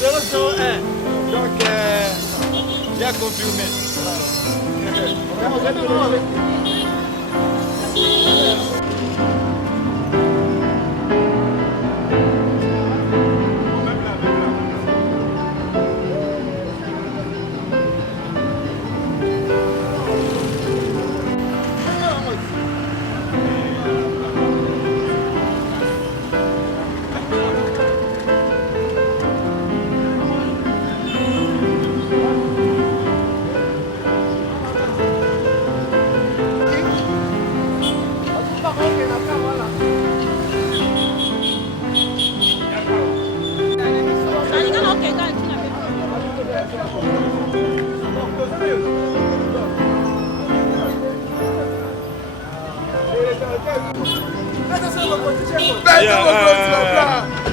001. Donc, il a confirmé.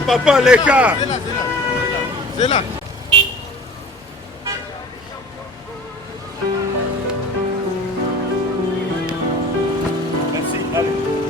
Papa, les cas. C'est là. Merci, allez.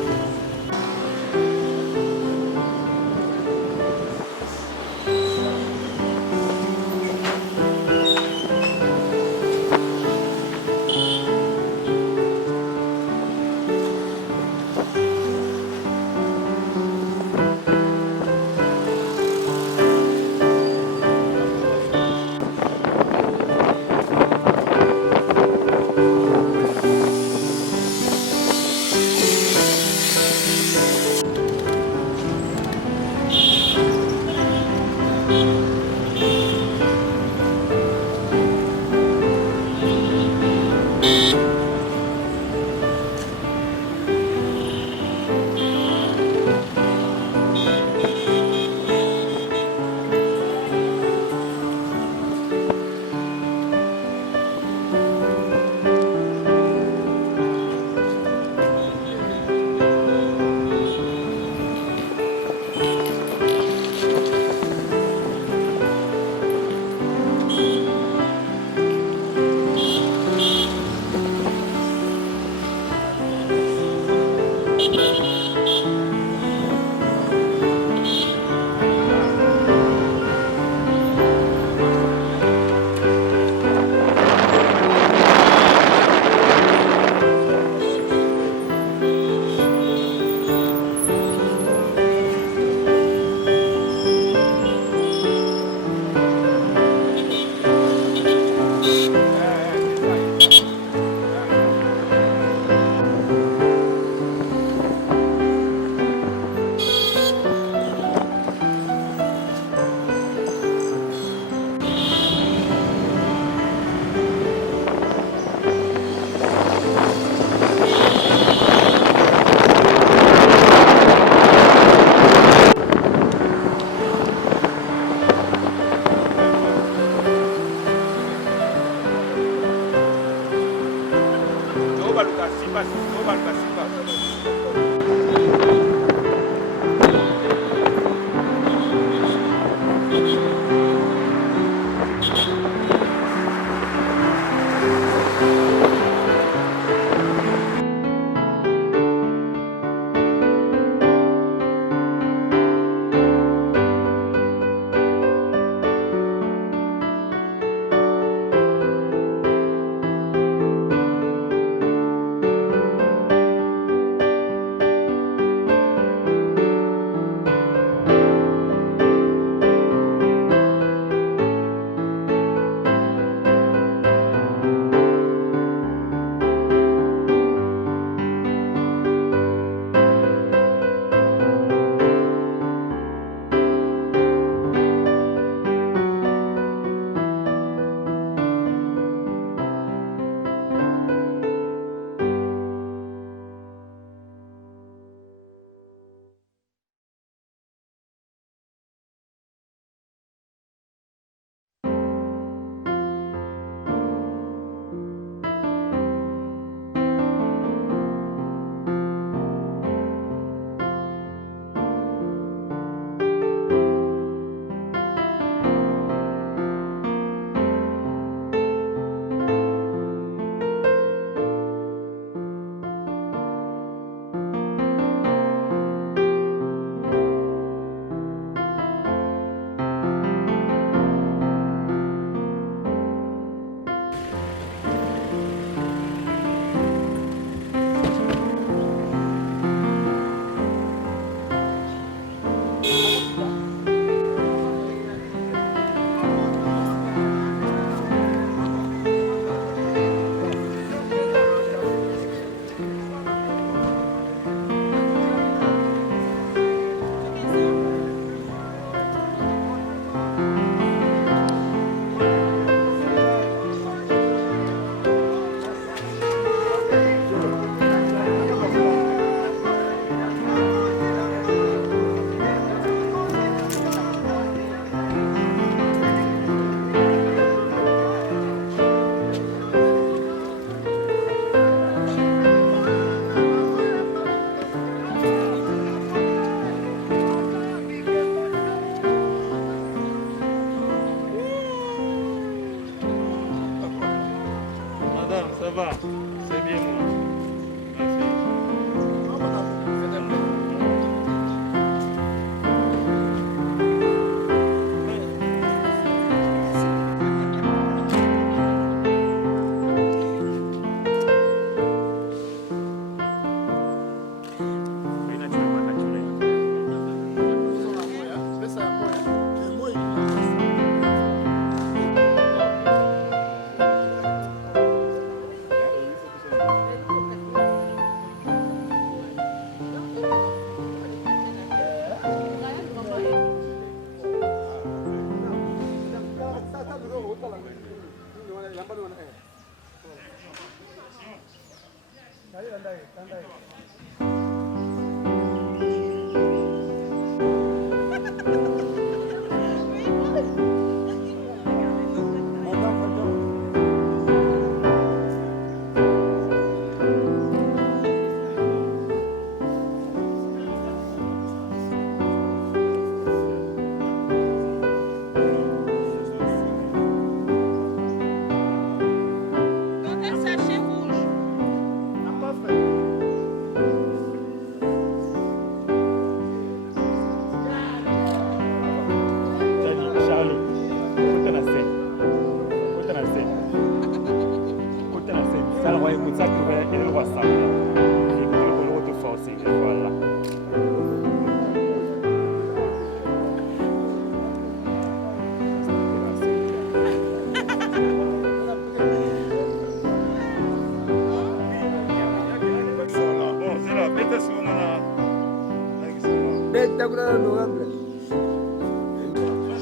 va. C'est bien, moi. Merci.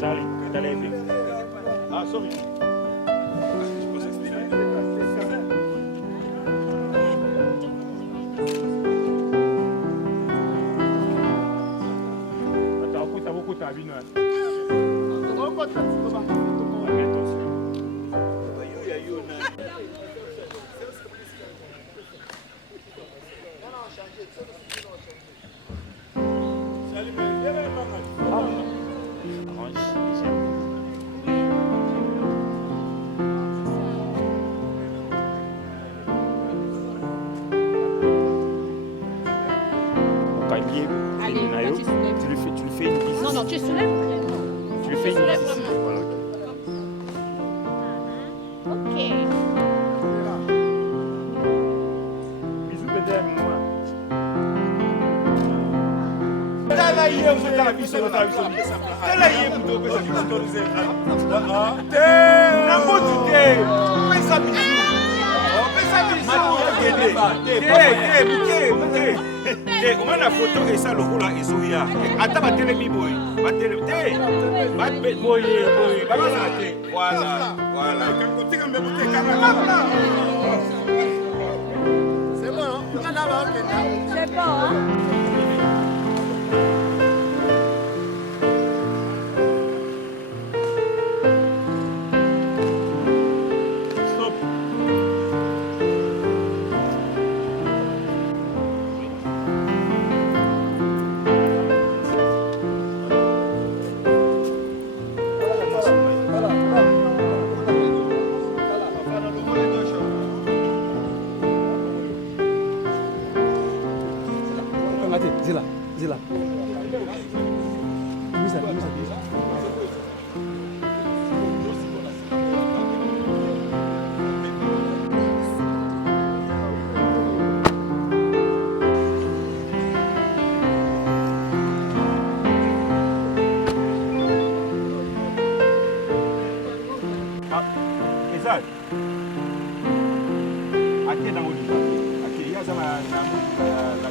Charlie, t'as l'air bien. Ah, sorry. T'as beaucoup de vie, tu lui fais une visite. Non, tu soulèves. Tu lui fais une visite. Voilà. Ok. Bisous, peut-être, moi. Comment la photo et ça le roule à Isoya? Attends, va télé boy. Va télé. Voilà, voilà. C'est bon, hein? C'est bon, hein? Zila. Bisa. Ezal. Aqui é da onde? Aqui, ia na música da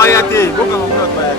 mabaya te. Boka mabaya.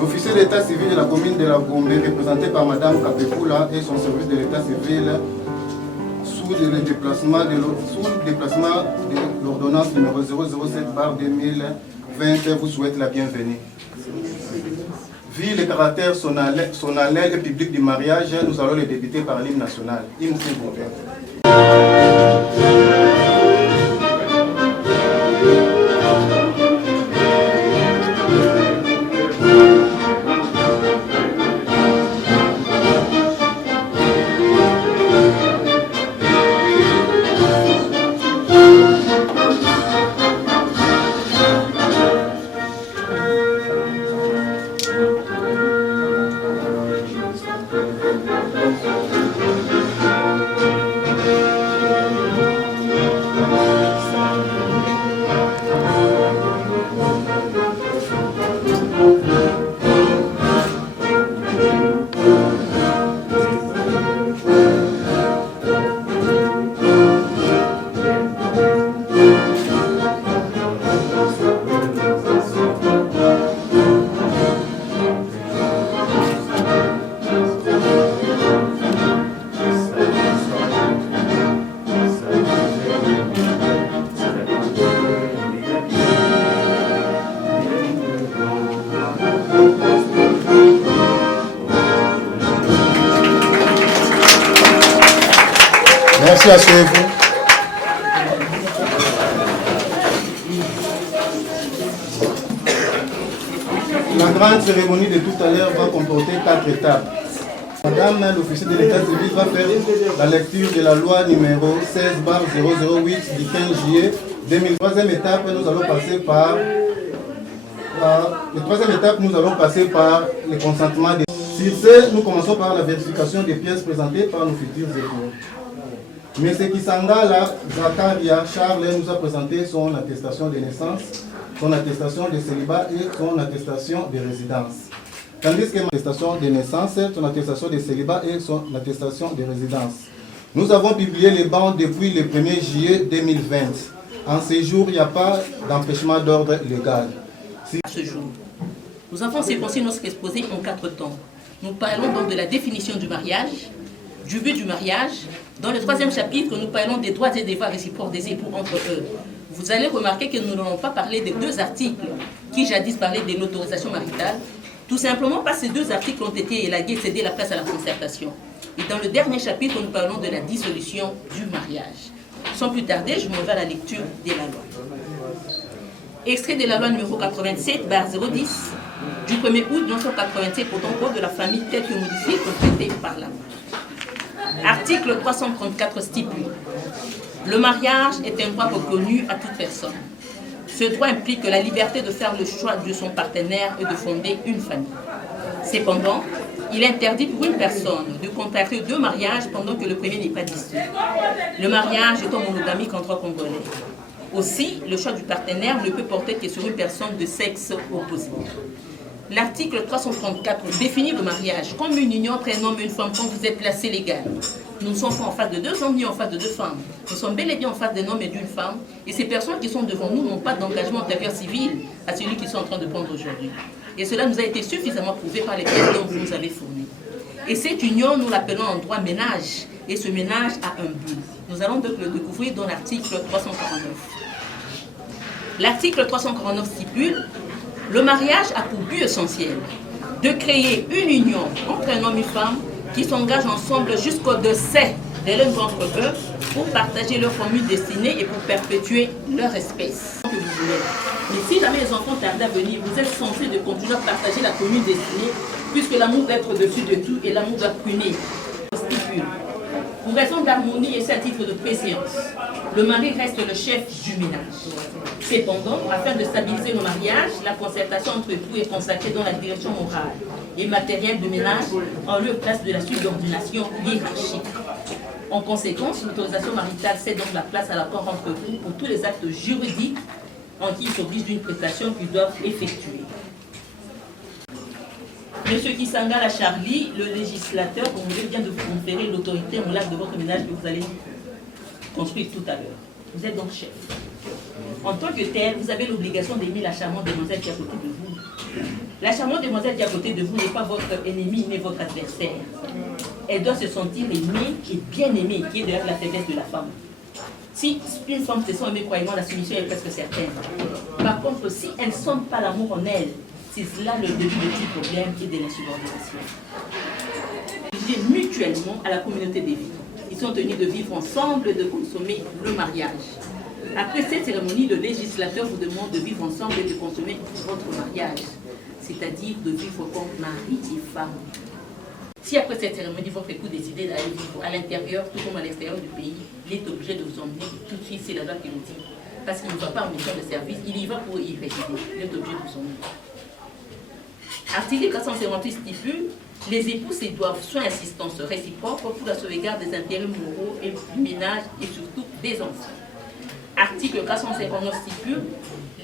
L'officier d'état civil de la commune de la Gombe, représenté par Madame Kapekula et son service de l'état civil, sous le déplacement de l'ordonnance numéro 007/2020, vous souhaite la bienvenue. Vu le caractère solennel et public du mariage, nous allons le débuter par l'hymne national. Hymne s'il vous plaît. Merci, asseyez-vous. La grande cérémonie de tout à l'heure va comporter 4 étapes. Madame l'officier de l'état civil va faire la lecture de la loi numéro 16/008 du 15 juillet 2000. Troisième étape, nous allons passer par le consentement des... Sur ce, nous commençons par la vérification des pièces présentées par nos futurs époux. M. Kisangala Zakaria Charles nous a présenté son attestation de naissance, son attestation de célibat et son attestation de résidence. Tandis que l'attestation de naissance, son attestation de célibat et son attestation de résidence. Nous avons publié les bancs depuis le 1er juillet 2020. En ces jours, il n'y a pas d'empêchement d'ordre légal. À ce jour, nous avons séquencé notre exposé en 4 temps. Nous parlons donc de la définition du mariage, du but du mariage. Dans le 3e chapitre, nous parlons des droits et devoirs réciproques des époux entre eux. Vous allez remarquer que nous n'allons pas parler des 2 articles qui jadis parlaient de l'autorisation maritale, tout simplement parce que ces 2 articles ont été élagués et cédé la place à la concertation. Et dans le dernier chapitre, nous parlons de la dissolution du mariage. Sans plus tarder, je m'en vais à la lecture de la loi. Extrait de la loi numéro 87/010 du 1er août 1987 portant code de la famille tel que modifié et complété par la loi. Article 334 stipule: le mariage est un droit reconnu à toute personne. Ce droit implique la liberté de faire le choix de son partenaire et de fonder une famille. Cependant, il est interdit pour une personne de contracter 2 mariages pendant que le premier n'est pas dissous. Le mariage est monogamique entre Congolais. Aussi, le choix du partenaire ne peut porter que sur une personne de sexe opposé. L'article 334 définit le mariage comme une union entre un homme et une femme quand vous êtes placé légal. Nous ne sommes pas en face de 2 hommes ni en face de 2 femmes. Nous sommes bel et bien en face d'un homme et d'une femme. Et ces personnes qui sont devant nous n'ont pas d'engagement antérieur civil à celui qu'ils sont en train de prendre aujourd'hui. Et cela nous a été suffisamment prouvé par les pièces dont vous nous avez fournies. Et cette union, nous l'appelons en droit ménage. Et ce ménage a un but. Nous allons donc le découvrir dans l'article 349. L'article 349 stipule: le mariage a pour but essentiel de créer une union entre un homme et une femme qui s'engagent ensemble jusqu'au décès de l'un d'entre eux pour partager leur commune destinée et pour perpétuer leur espèce. Mais si jamais les enfants tardent à venir, vous êtes censés de continuer à partager la commune destinée, puisque l'amour doit être au-dessus de tout et l'amour doit punir. Pour raison d'harmonie et à titre de préséance, le mari reste le chef du ménage. Cependant, afin de stabiliser le mariage, la concertation entre époux est consacrée dans la direction morale et matérielle de ménage en lieu et place de la subordination hiérarchique. En conséquence, l'autorisation maritale cède donc la place à l'accord entre époux pour tous les actes juridiques en qui ils s'obligent d'une prestation qu'ils doivent effectuer. Monsieur Kisangala Charlie, le législateur, vient de vous conférer l'autorité en l'acte de votre ménage que vous allez construire tout à l'heure. Vous êtes donc chef. En tant que tel, vous avez l'obligation d'aimer la charmante demoiselle qui est à côté de vous. La charmante demoiselle qui est à côté de vous n'est pas votre ennemi, mais votre adversaire. Elle doit se sentir aimée et bien aimée, qui est d'ailleurs la faiblesse de la femme. Si une femme se sent aimée, croyez-moi, la soumission est presque certaine. Par contre, si elle ne sent pas l'amour en elle, c'est là le début du petit problème et de l'insubordination. Ils vivent mutuellement à la communauté des vies. Ils sont tenus de vivre ensemble et de consommer le mariage. Après cette cérémonie, le législateur vous demande de vivre ensemble et de consommer votre mariage, c'est-à-dire de vivre comme mari et femme. Si après cette cérémonie, votre époux décide d'aller vivre à l'intérieur, tout comme à l'extérieur du pays, il est obligé de vous emmener tout de suite, c'est la loi qui le dit. Parce qu'il ne va pas en mission de service, il y va pour y résider. Il est obligé de vous emmener. Article 458 stipule: les époux se doivent soins et assistance réciproque pour la sauvegarde des intérêts moraux et du ménage et surtout des enfants. Article 459 stipule: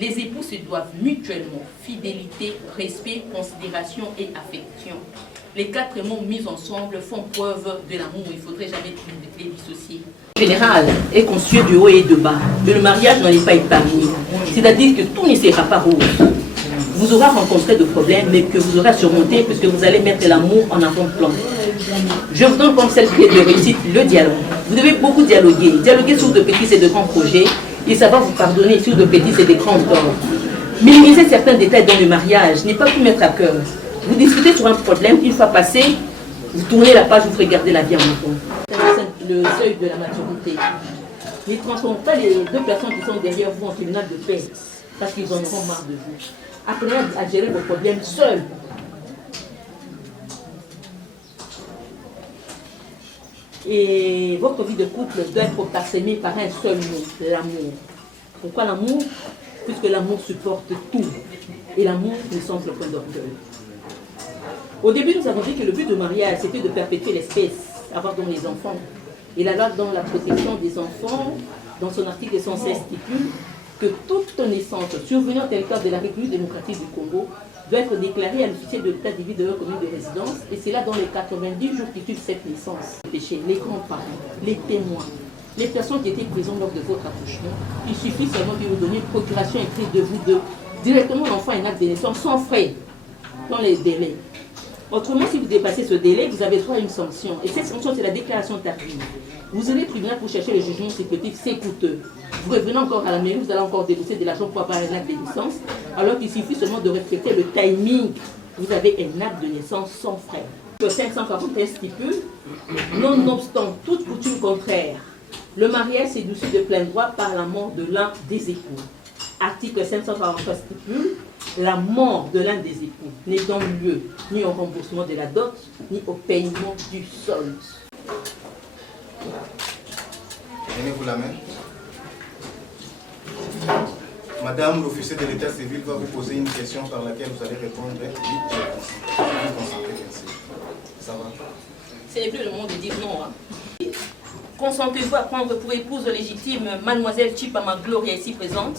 les époux se doivent mutuellement fidélité, respect, considération et affection. Les 4 mots mis ensemble font preuve de l'amour. Il ne faudrait jamais les dissocier. Le général est conçu du haut et de bas. Mais le mariage n'en est pas épargné. C'est-à-dire que tout ne sera pas rose. Vous aurez rencontré de problèmes, mais que vous aurez surmonté puisque vous allez mettre l'amour en avant-plan. Je vous donne comme celle clé de réussite le dialogue. Vous devez beaucoup dialoguer. Dialoguer sur de petits et de grands projets et savoir vous pardonner sur de petits et de grands torts. Minimiser certains détails dans le mariage n'est pas tout mettre à cœur. Vous discutez sur un problème, une fois passé, vous tournez la page, vous regardez la vie en avant. C'est le seuil de la maturité. Ne transformez pas les 2 personnes qui sont derrière vous en tribunal de paix parce qu'ils en auront marre de vous. Apprenez à gérer vos problèmes seuls. Et votre vie de couple doit être parsemée par un seul mot, l'amour. Pourquoi l'amour? Puisque l'amour supporte tout. Et l'amour ne semble point d'orgueil. Au début, nous avons dit que le but du mariage, c'était de perpétuer l'espèce, avoir donc les enfants. Et la loi dans la protection des enfants, dans son article 116, stipule que toute naissance survenue en territoire de la République démocratique du Congo doit être déclarée à l'officier de l'état civil de leur commune de résidence, et c'est là dans les 90 jours qui suivent cette naissance. Les grands-parents, les témoins, les personnes qui étaient présentes lors de votre accouchement, il suffit seulement de vous donner une procuration écrite de vous deux. Directement, l'enfant a un acte de naissance sans frais, dans les délais. Autrement, si vous dépassez ce délai, vous avez droit à une sanction. Et cette sanction, c'est la déclaration tardive. Vous allez au tribunal pour chercher le jugement supplétif, c'est coûteux. Vous revenez encore à la mairie, vous allez encore débourser de l'argent pour avoir un acte de naissance, alors qu'il suffit seulement de respecter le timing. Vous avez un acte de naissance sans frais. Le 541 stipule, nonobstant toute coutume contraire, le mariage s'édoucit de plein droit par la mort de l'un des époux. Article 543 stipule, la mort de l'un des époux n'est donc lieu ni au remboursement de la dot, ni au paiement du solde. Donnez-vous la main. Madame l'officier de l'état civil va vous poser une question par laquelle vous allez répondre vite. Concentrez, merci. Ça va? Ce n'est plus le moment de dire non. Hein. Consentez-vous à prendre pour épouse légitime mademoiselle Chipama Gloria ici présente?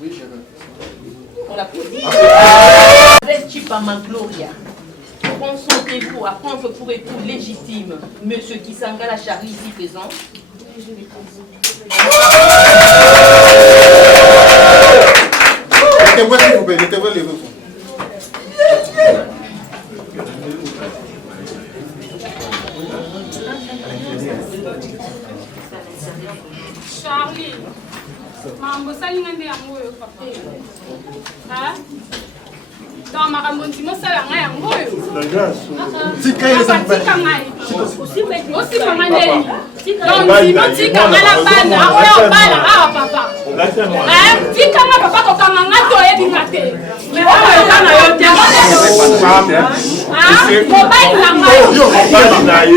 Oui, je veux. On l'applaudit. Mademoiselle Chipama Gloria. Consentez-vous à prendre pour époux légitime monsieur Kisangala Chari ici présent? Les témoins, s'il vous plaît, les témoins, levez-vous. Charlie, mambo salingande yango yo papa. Ha? Dans ma rambonti mo sala nga yango yo. Tika ye sa pa. Tika ngai. Osi mama neli. Donc si mo tika ngala bana, oyo bana ah papa. Tika nga papa ko kanga nga to e bingate. Mais oyo kana yo te. Ah, ko bai na ngai. Yo ko bai na ye.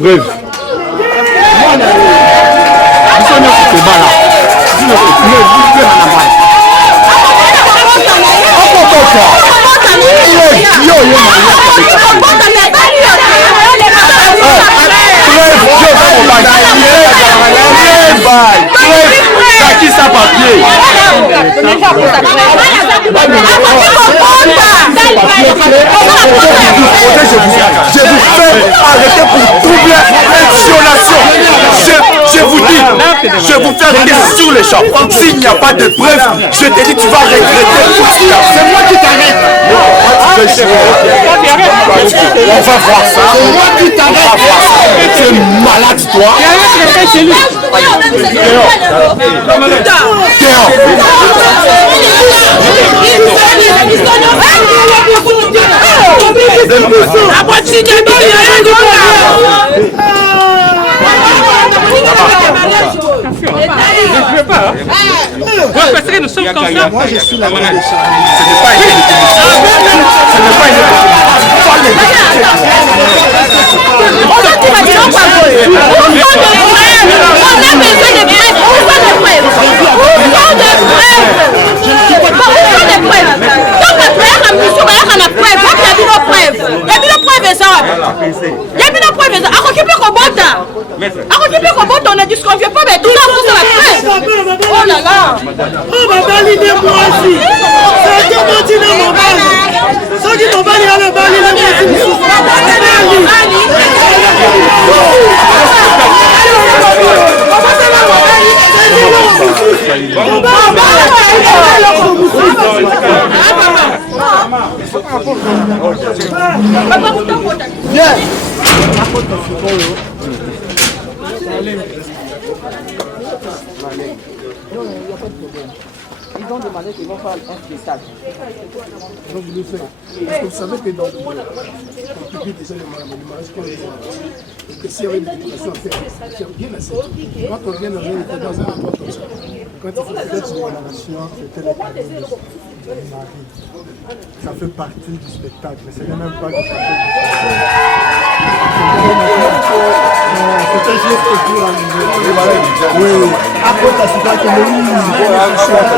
Bref. Je vous fais arrêter pour trouble et violation. Je vous dis, je vous fais arrêter sur les champs. S'il n'y a pas de preuves, je te dis tu vas regretter tout cela. C'est moi qui t'arrête. On va voir ça. C'est moi qui t'arrête. Tu es malade toi. je veux pas. Moi, parce que nous sommes comme ça. Moi, je suis la camarade. Ce n'est pas une on ne disconvient pas, mais tout ça, c'est la preuve. Oh là là. Oh, ma bali de moi aussi. C'est que moi, tu n'as mon bali. Ceux qui t'ont bali à la bali, les moi, tu n'as Ils ont demandé qu'ils vont faire un spectacle. Donc vous le faites. Parce que vous savez que dans le public des animaux, que s'il y avait une éducation à faire, c'est bien assez. Quand on vient dans un endroit comme ça, quand il faut faire une relation, c'était la ça fait partie du spectacle, mais ce n'est même pas du spectacle. C'est un geste pour arriver. Oui, après la situation que nous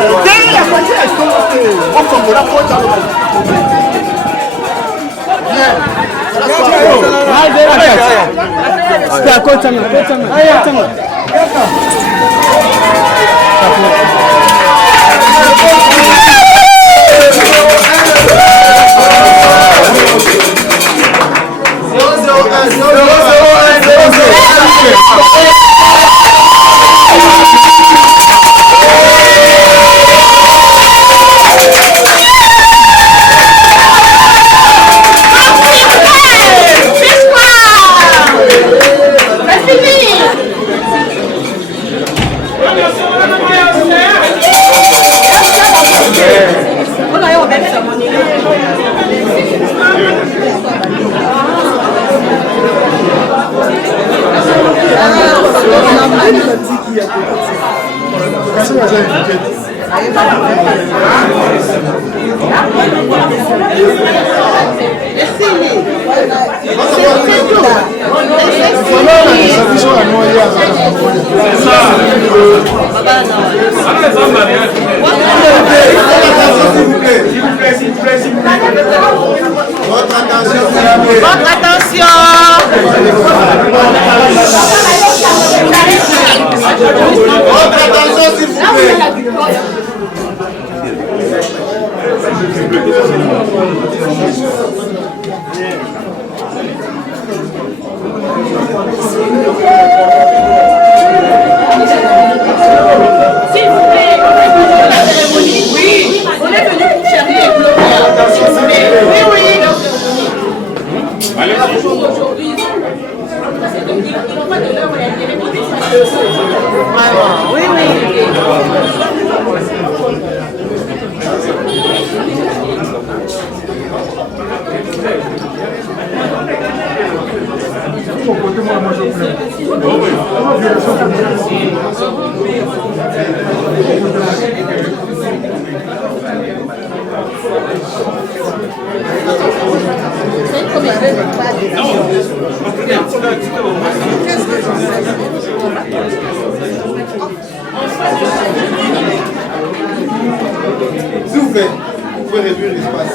S'il vous plaît, vous pouvez réduire l'espace.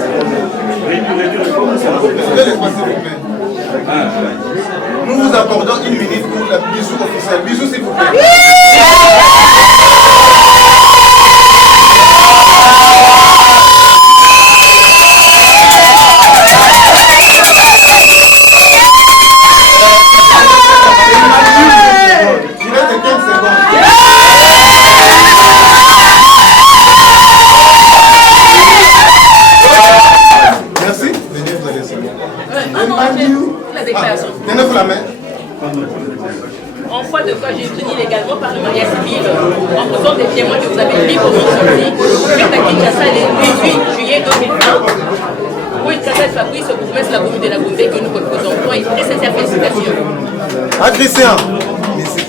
Réduire l'espace, s'il vous plaît. Nous vous accordons une minute pour la bisou officielle. Bisous, s'il vous plaît. Il reste 15 secondes. Merci. Venez, vous allez essayer. La déclaration. Donnez-vous la main. En foi de quoi j'ai tenu légalement par le mariage civil, en faisant des témoins que vous avez librement sortis, faites à Kinshasa le 18 juillet 2020. Pour une Kassaï Fabrice, bourgmestre de la commune de la Goumbé que nous représentons et très sincères félicitations. Ah, Christian. Merci.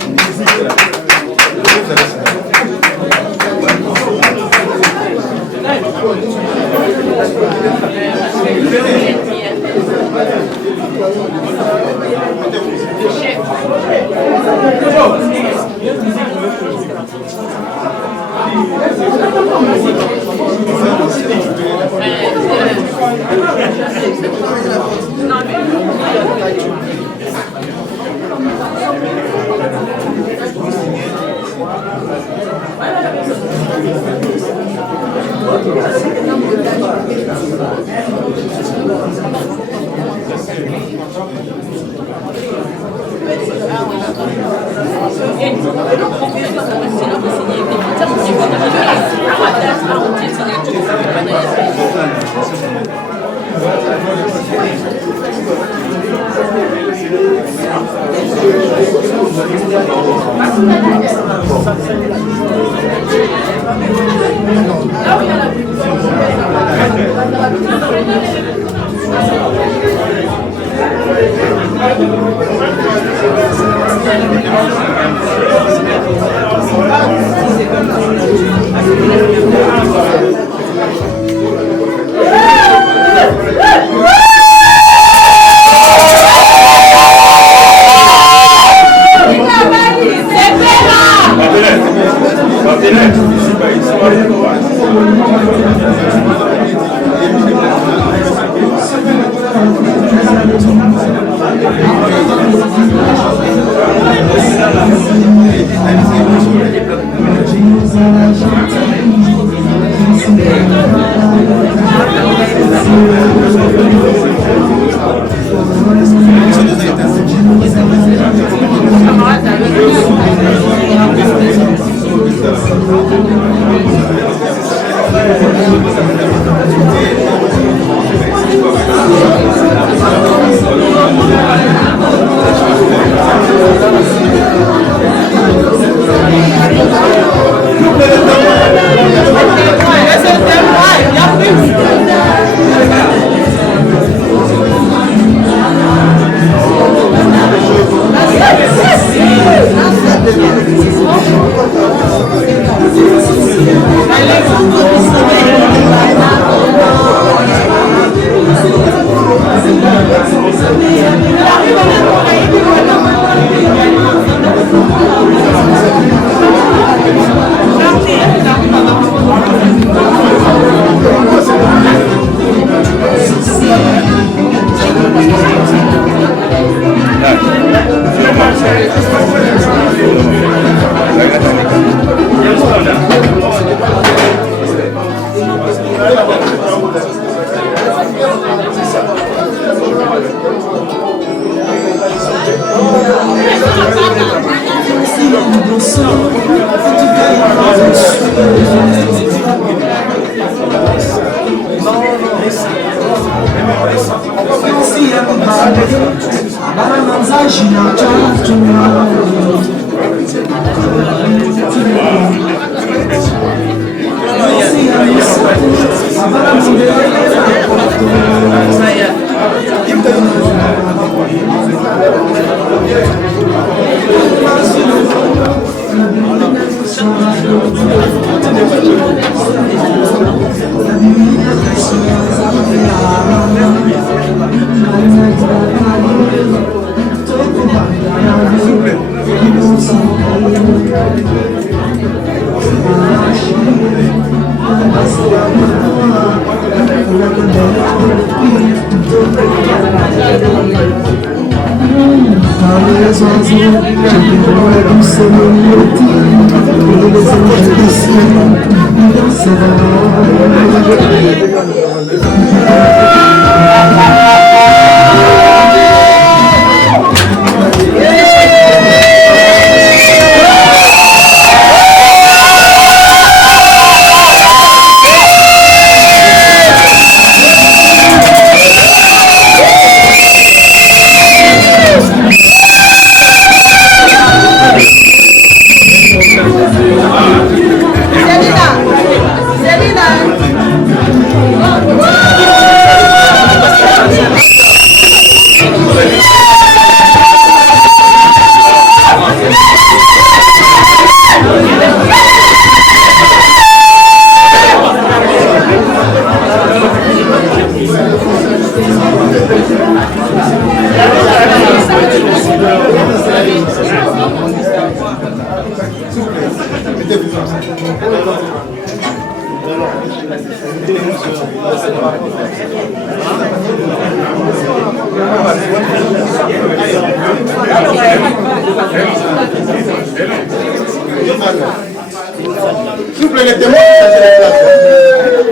S'il vous plaît, les témoins changent de place.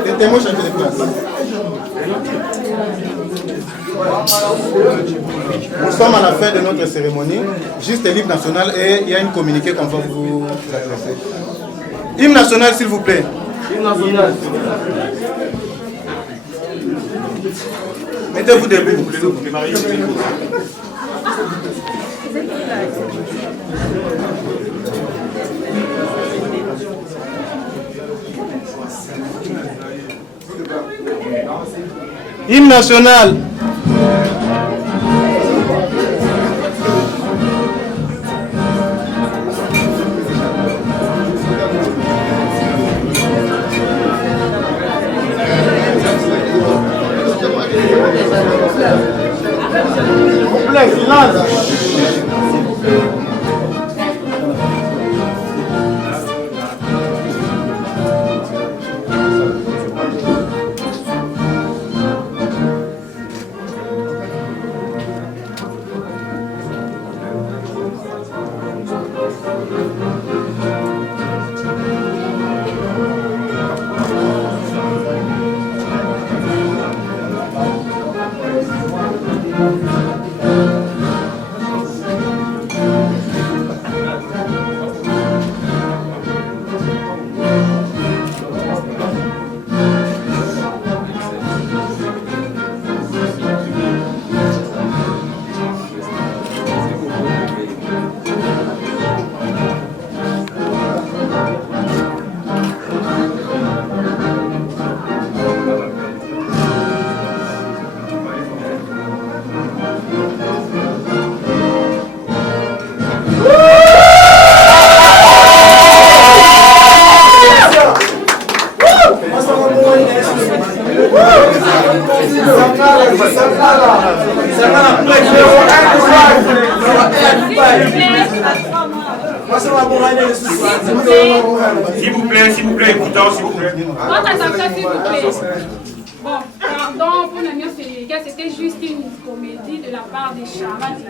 Les témoins changent de place. Nous sommes à la fin de notre cérémonie. Juste l'hymne national et il y a une communiqué qu'on va vous adresser. Hymne national, s'il vous plaît. Hymne national. Mettez-vous debout. Hymne national. S'il vous plaît, écoutons, s'il vous plaît. Votre attention, s'il vous plaît. Bon, pardon pour l'ambiance sénégalaise, c'était juste une comédie de la part des charmantes.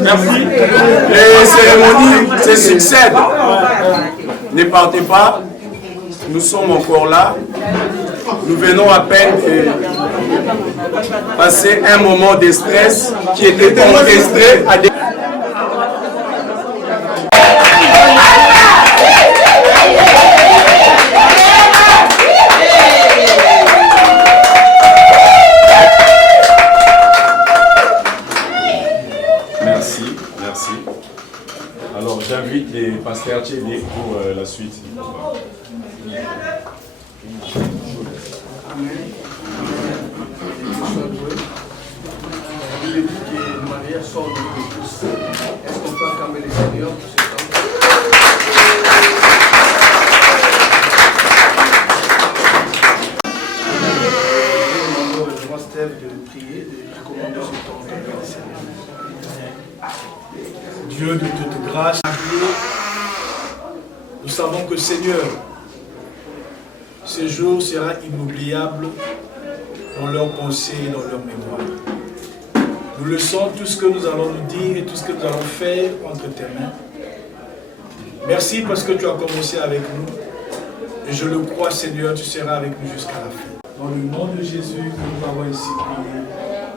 Merci. Les cérémonies se succèdent. Ne partez pas. Nous sommes encore là. Nous venons à peine de passer un moment de stress qui était contesté à des... Merci. Alors j'invite les pasteurs Tchédé pour la suite. Est-ce qu'on peut acclamer les seigneurs pour ce temps? De prier, de recommander ce temps avec le Seigneur. Dieu de toute grâce, nous savons que Seigneur, ce jour sera inoubliable dans leurs pensées et dans leur mémoire. Nous laissons tout ce que nous allons nous dire et tout ce que nous allons faire entre tes mains. Merci parce que tu as commencé avec nous. Et je le crois, Seigneur, tu seras avec nous jusqu'à la fin. Dans le nom de Jésus que nous avons ici prié,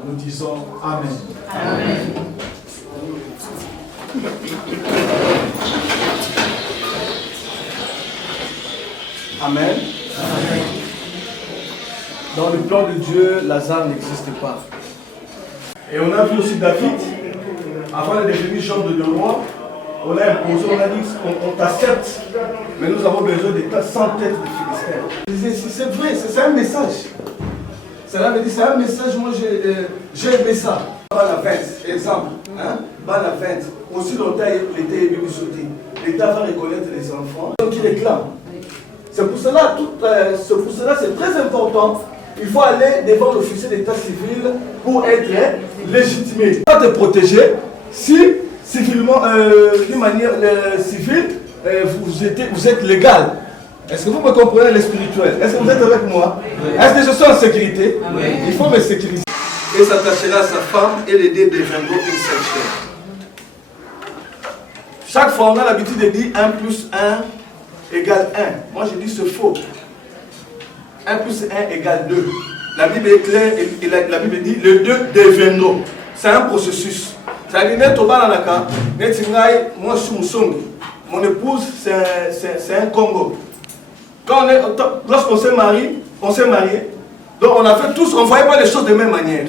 nous disons Amen. Amen. Amen. Amen. Dans le plan de Dieu, Lazare n'existe pas. Et on a vu aussi David, avant de devenir genre de roi, on a imposé, on a dit on t'accepte, mais nous avons besoin d'État sans tête de Philistins. C'est vrai, c'est un message. Cela veut dire, c'est un message, moi j'ai aimé ça. Bala 20, exemple. Hein? Bala 20, aussi longtemps l'État est venu sauter. L'État va reconnaître les enfants, donc il réclame. C'est pour cela, c'est très important. Il faut aller devant l'officier d'état civil pour être légitimé. Pas te protéger si civilement, d'une manière civile, vous êtes légal. Est-ce que vous me comprenez les spirituels? Est-ce que vous êtes avec moi? Est-ce que je suis en sécurité? Il faut me sécuriser. Et s'attachera à sa femme et l'aider deviendront une seule chair. Chaque fois, on a l'habitude de dire 1 plus 1 égale 1. Moi, je dis c'est faux. 1 plus 1 égale 2. La Bible est claire et la Bible dit le 2 deviendront. C'est un processus. C'est-à-dire, moi, je suis Moussongi. Mon épouse, c'est un Congo. Lorsqu'on s'est marié, donc on a fait tous, on ne voyait pas les choses de la même manière.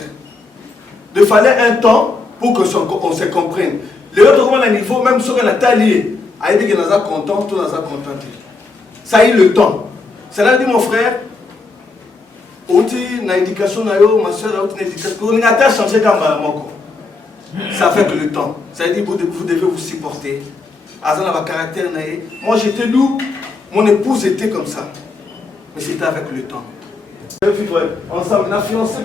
Il fallait un temps pour qu'on se comprenne. Les autres, comment on a niveau, même sur la taille, a dit que nous sommes contents, tout nous sommes contents. Ça a eu le temps. Cela dit, mon frère, na éducation, ma soeur, na éducation, on a changé quand même. Ça fait que le temps. Ça veut dire que vous devez vous supporter. Caractère, moi j'étais lourd, mon épouse était comme ça. Mais c'était avec le temps. Ensemble, on a fiancé.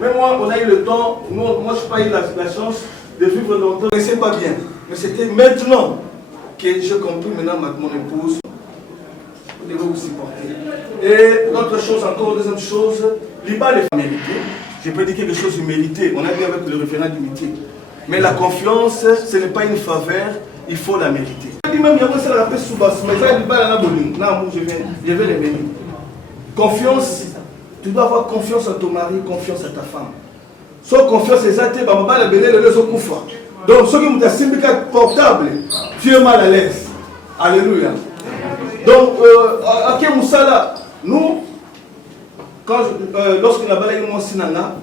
Mais moi, on a eu le temps. Moi, je n'ai pas eu la chance de vivre longtemps. Mais c'est pas bien. Mais c'était maintenant que j'ai compris maintenant mon épouse. Vous devez vous supporter. Et l'autre chose, encore deuxième chose, l'IBA est mérité. Je peux dire quelque chose de mérité. On a vu avec le référent d'unité. Mais la confiance, ce n'est pas une faveur, il faut la mériter. Je dis même, il y a la paix sous basse, mais ça, il va je vais les mener. Confiance, tu dois avoir confiance en ton mari, confiance en ta femme. Sans confiance, c'est ça, tu vas la bénir les autres coups. Donc, ceux qui ont un syndicat portable, tu es mal à l'aise. Alléluia. Donc, à Moussala, nous, lorsque la balaye moi sinana,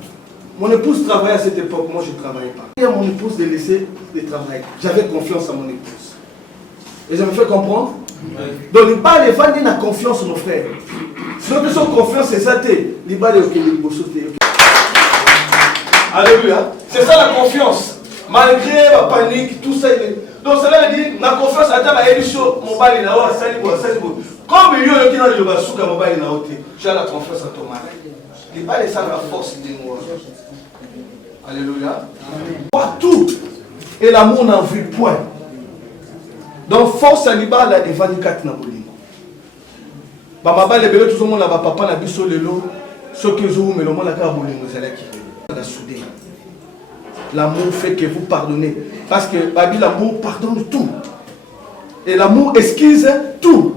mon épouse travaillait à cette époque, moi je ne travaillais pas. Et à mon épouse de laisser de travailler. J'avais confiance à mon épouse. Et je me fais comprendre. Donc, il parle de vendre la confiance, mon frère. Sinon, tu as confiance, c'est ça, il parle de Alléluia. C'est ça la confiance. Malgré la panique, tout ça. Donc, cela dit, la confiance, à ta édition, mon bal est là-haut, ça dit, comme il y a qui n'a le basouka, mon bal est là-haut, j'ai la confiance à ton mari. Il parle de ça, la force de moi. Alléluia. Partout. Et l'amour n'en vit point. Donc, force à l'Iba, la évangile 4 na bolingo. Baba les bébés, tout le monde là, papa n'a biso lelo, ce que vous mais le monde là, bolingo, c'est là qui la soudé. L'amour fait que vous pardonnez. Parce que l'amour pardonne tout. Et l'amour esquisse tout.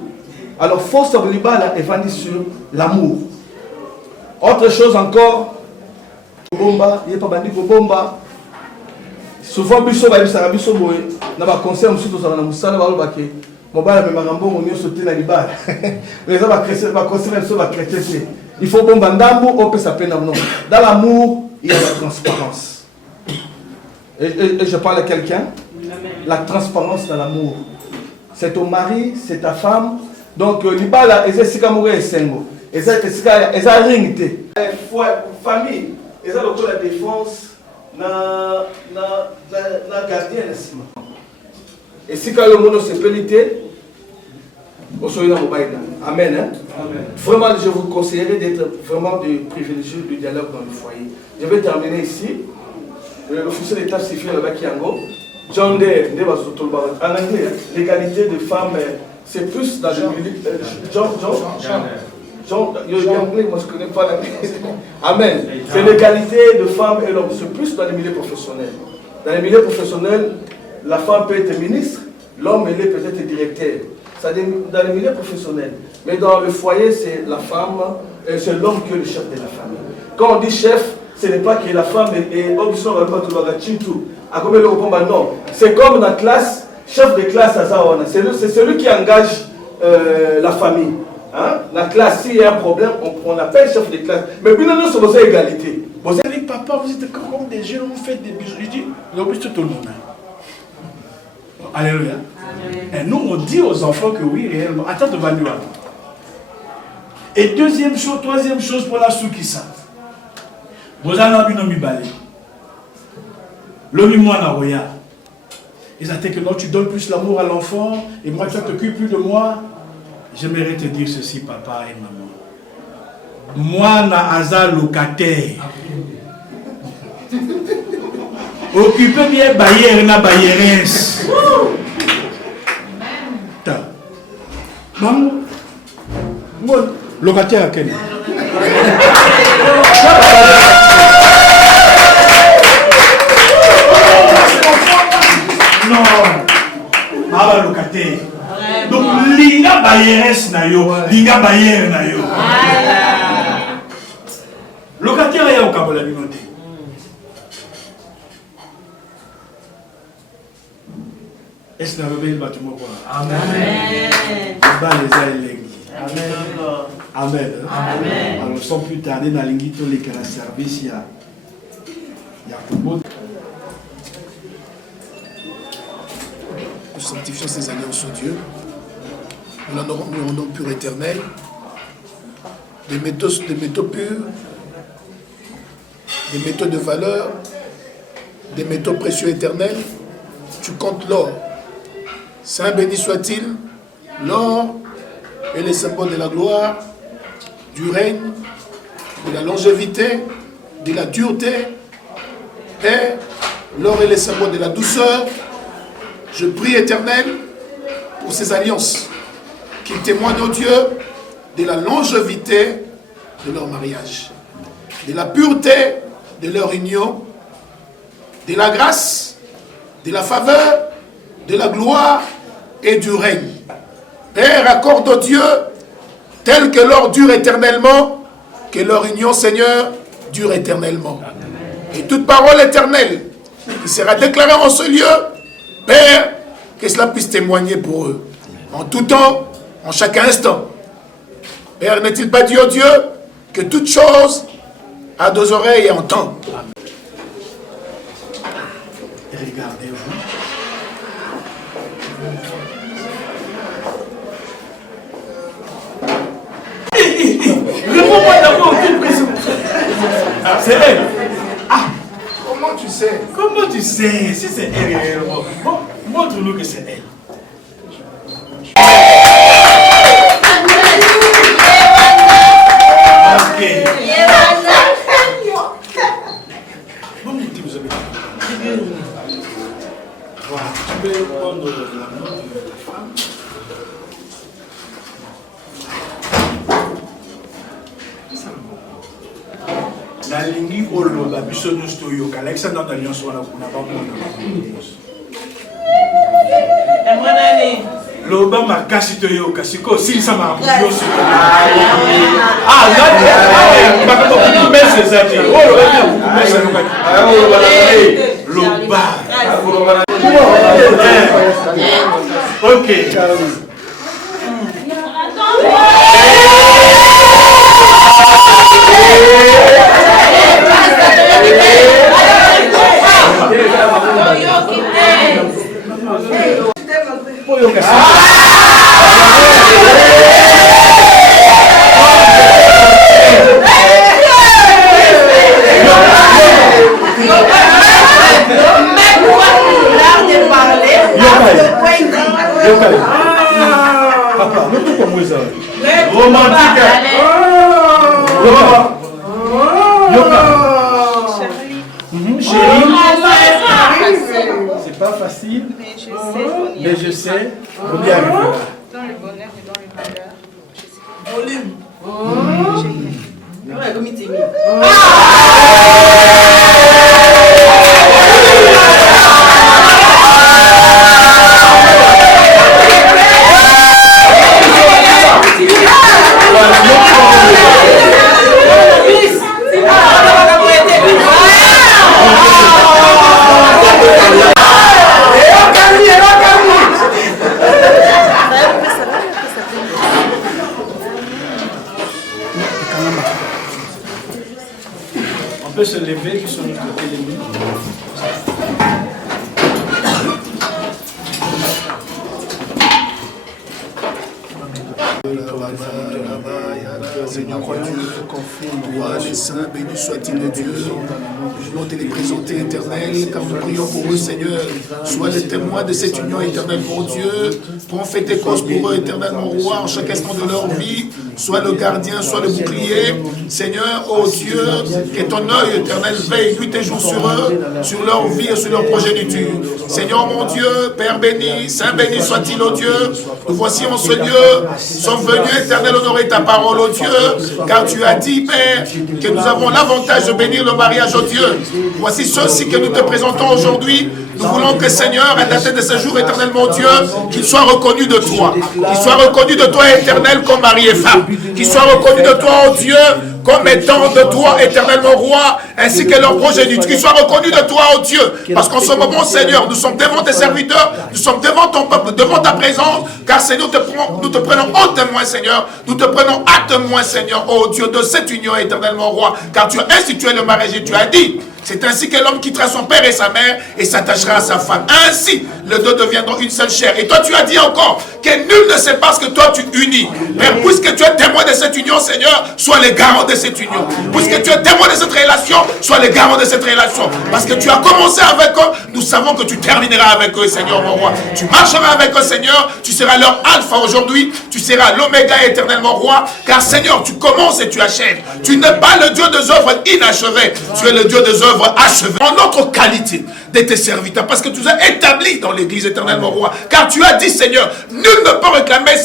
Alors, force à l'Iba, la évangile sur l'amour. Autre chose encore, bomba, il n'y a pas bandit pour bomba. Souvent, biso ba bisara biso boy na ba conseil musuto za na musala ba lobake mobala me marambo monyo sauter na libala. Mais ça va crescer ba conseil biso ba crescer. Il faut bomba ndambo on peut s'appeler non. Dans l'amour, il y a la transparence. Et je parle à quelqu'un. La transparence dans l'amour. C'est ton mari, c'est ta femme. Donc libala ezesika mourir esengo. Eza ringité. Famille, eza la défense. Na gardien la ciment. Et si quand le monde se pénité, on soit dans mobile. Amen. Hein? Amen. Vraiment, je vous conseillerais d'être vraiment de privilégier le dialogue dans le foyer. Je vais terminer ici. L'officier d'état civil là-bas qui est en haut. John Day, en anglais, l'égalité des femmes, c'est plus dans le milieu. Anglais, moi je ne connais pas l'anglais. Amen. C'est l'égalité de femmes et l'homme. C'est plus dans les milieux professionnels. Dans les milieux professionnels, la femme peut être ministre, l'homme il est peut-être directeur. C'est dans les milieux professionnels. Mais dans le foyer, c'est la femme, c'est l'homme qui est le chef de la famille. Quand on dit chef, ce n'est pas que la femme est obligée de non. C'est comme dans la classe, chef de classe, c'est celui qui engage la famille. Hein? La classe, s'il y a un problème, on appelle chef de classe. Mais puis nous sommes à égalité. Vous savez, papa, vous êtes comme des jeunes, vous faites des bisous. Je dis, vous avez tout le monde. Alléluia. Et nous, on dit aux enfants que oui, réellement. Attends de Vanua. Et deuxième chose, troisième chose pour la Soukissa. Vous allez en binomi balé. L'homme moi na roya. Ils ont dit que non, tu donnes plus l'amour à l'enfant et moi tu t'occupes plus de moi. J'aimerais te dire ceci, papa et maman. Moi na aza locataire. Occupez bien Bayer na Bayerens. Maman, locataire à quel? Non, ma locataire. Donc, linga Bayerens na yo, linga Bayer na yo. Locataire est au Kabola Binoté. Est-ce que vous avez le bâtiment? Amen. Amen. Amen. Amen. Alors, sans plus tarder, dans l'ingito, les cas de service, il y a Nous sanctifions ces alliances au Dieu. Nous en aurons un nom pur éternel, des métaux purs, des métaux de valeur, des métaux précieux éternels. Tu comptes l'or. Saint béni soit-il, l'or est le symbole de la gloire, du règne, de la longévité, de la dureté. Et l'or est le symbole de la douceur. Je prie, Éternel, pour ces alliances qui témoignent au Dieu de la longévité de leur mariage, de la pureté de leur union, de la grâce, de la faveur, de la gloire et du règne. Père, accorde au Dieu, tel que l'or dure éternellement, que leur union, Seigneur, dure éternellement. Et toute parole éternelle qui sera déclarée en ce lieu, Père, que cela puisse témoigner pour eux, en tout temps, en chaque instant. Père, n'est-il pas dit au Dieu que toute chose a deux oreilles et entend? Regardez-vous. Réponds-moi d'abord, c'est elle. Ah, comment tu sais? Comment tu sais? Si c'est elle réellement. Bon, montre-nous que c'est elle. Ok. Bon, vous avez voilà, tu peux prendre la main de ta femme. La ligne olo la bisono stoyo Alexandre d'alliance wala kuna ba mo loba makasi toyo kasiko silisa ma yoso ah là ba ko messe zati olo ba bien messe loba OK c'est pas facile, mais je sais, on y arrivera. Dans le bonheur et dans le malheur. Volume. On peut se lever, qui sont de notre côté les mains. Seigneur Dieu, toi les saints, béni soit-il de Dieu. Nous voulons te les présenter, éternel, car nous prions pour eux, Seigneur. Sois le témoin de cette union éternelle, mon Dieu. Prends fait tes causes pour eux, éternel, mon roi, en chaque instant de leur vie. Sois le gardien, sois le bouclier. Seigneur, oh Dieu, que ton œil éternel veille nuit et jour sur eux, sur leur vie et sur leur progéniture. Seigneur, mon Dieu, Père béni, Saint béni soit-il, oh Dieu. Nous voici en ce lieu, sont venus, éternel, honorer ta parole, oh Dieu, car tu as dit, Père, que nous avons l'avantage de bénir le mariage, oh Dieu. Voici ceux-ci que nous te présentons aujourd'hui. Nous voulons que, Seigneur, à dater de ce jour, éternel, mon Dieu, qu'ils soient reconnus de toi. Qu'ils soient reconnus de toi, éternel, comme mari et femme. Qu'ils soient reconnus de toi, oh Dieu, comme étant de toi, éternel, mon roi, ainsi que leur progéniture. Qu'ils soient reconnus de toi, oh Dieu. Parce qu'en ce moment, Seigneur, nous sommes devant tes serviteurs, nous sommes devant ton peuple, devant ta présence, car, Seigneur, nous te prenons en témoin, Seigneur. Nous te prenons à témoin, Seigneur, oh Dieu, de cette union, éternel, mon roi. Car tu as institué le mariage et tu as dit, c'est ainsi que l'homme quittera son père et sa mère et s'attachera à sa femme. Ainsi, les deux deviendront une seule chair. Et toi, tu as dit encore que nul ne sait pas ce que toi tu unis. Père, puisque tu es témoin de cette union, Seigneur, sois le garant de cette union. Puisque tu es témoin de cette relation, sois le garant de cette relation. Parce que tu as commencé avec eux, nous savons que tu termineras avec eux, Seigneur, mon roi. Tu marcheras avec eux, Seigneur. Tu seras leur alpha aujourd'hui. Tu seras l'oméga éternel, mon roi. Car, Seigneur, tu commences et tu achèves. Tu n'es pas le Dieu des œuvres inachevées. Tu es le Dieu des œuvres achevées. En notre qualité de tes serviteurs, parce que tu nous as établis dans l'église éternelle, mon roi. Car tu as dit, Seigneur, nul ne peut réclamer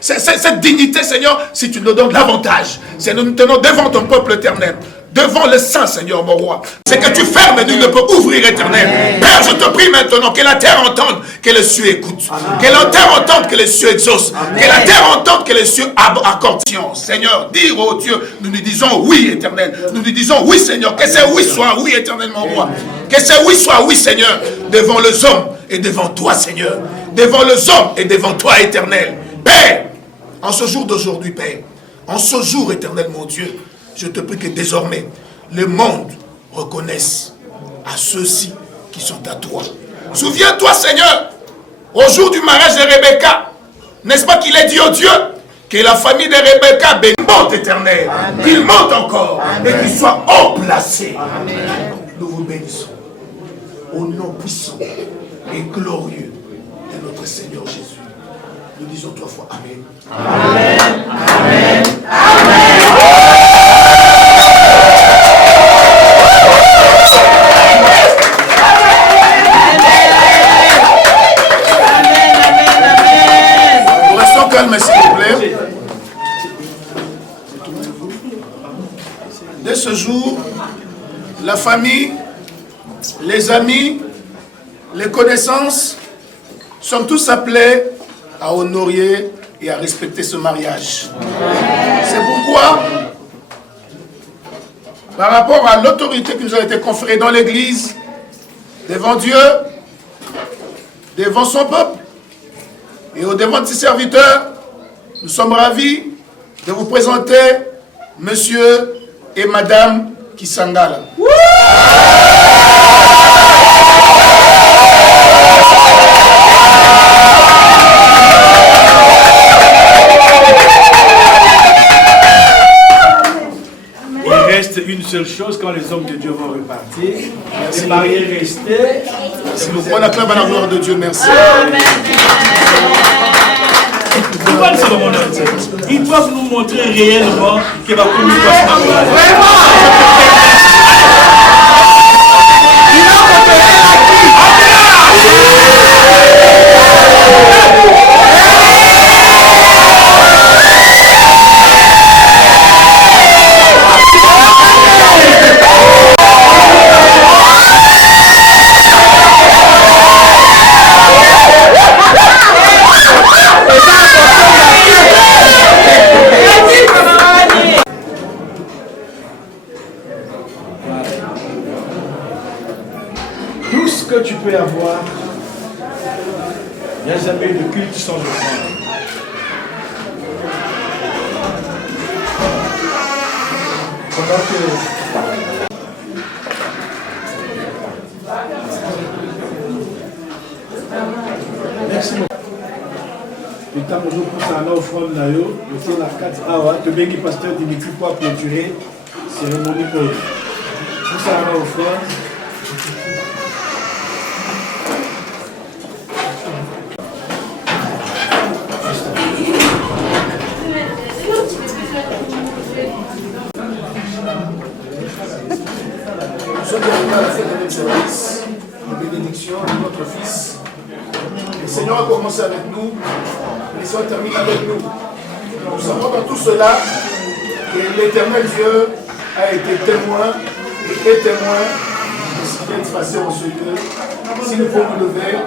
cette dignité, Seigneur, si tu nous donnes l'avantage. C'est nous tenons devant ton peuple éternel. Devant le Saint, Seigneur, mon roi. C'est que tu fermes et nul ne peut ouvrir, éternel. Père, je te prie maintenant que la terre entende, que les cieux écoutent. Que la terre entende, que les cieux exaucent. Que la terre entende, que les cieux accordent. Seigneur, dire, oh Dieu, nous disons oui, éternel. Nous disons oui, Seigneur. Que c'est oui soit oui, éternel, mon roi. Que c'est oui soit oui, Seigneur. Devant les hommes et devant toi, Seigneur. Devant les hommes et devant toi, éternel. Père, en ce jour d'aujourd'hui, Père, en ce jour, éternel, mon Dieu, je te prie que désormais, le monde reconnaisse à ceux-ci qui sont à toi. Souviens-toi, Seigneur, au jour du mariage de Rebecca, n'est-ce pas qu'il est dit au Dieu que la famille de Rebecca monte, éternel, qu'il monte encore et qu'il soit haut placé. Nous vous bénissons au nom puissant et glorieux de notre Seigneur Jésus. Nous disons 3 fois Amen. Amen. Amen. Amen. Calme, s'il vous plaît. Dès ce jour, la famille, les amis, les connaissances sont tous appelés à honorer et à respecter ce mariage. C'est pourquoi, par rapport à l'autorité qui nous a été conférée dans l'Église, devant Dieu, devant son peuple, et au devant de ses serviteurs, nous sommes ravis de vous présenter Monsieur et Madame Kisangala. Il reste une seule chose quand les hommes de Dieu vont repartir. Les mariés restés. On acclame à la gloire de Dieu, merci. Amen. Ils doivent nous montrer réellement que va communication. ce que tu peux avoir, il n'y a jamais de culte sans offrande. Pendant que merci beaucoup. Le temps que nous poussons à l'offrande, le temps de 4 hours, le béni pasteur Dimitri pour clôturer cérémonie pour eux. Poussons à l'offrande. Nous sommes arrivés à la fin de notre service, en bénédiction de notre Fils. Le Seigneur a commencé avec nous, et il sera terminé avec nous. Nous savons dans tout cela que l'Éternel Dieu a été témoin et est témoin de ce qui est passé en ce lieu. Si nous pouvons nous lever,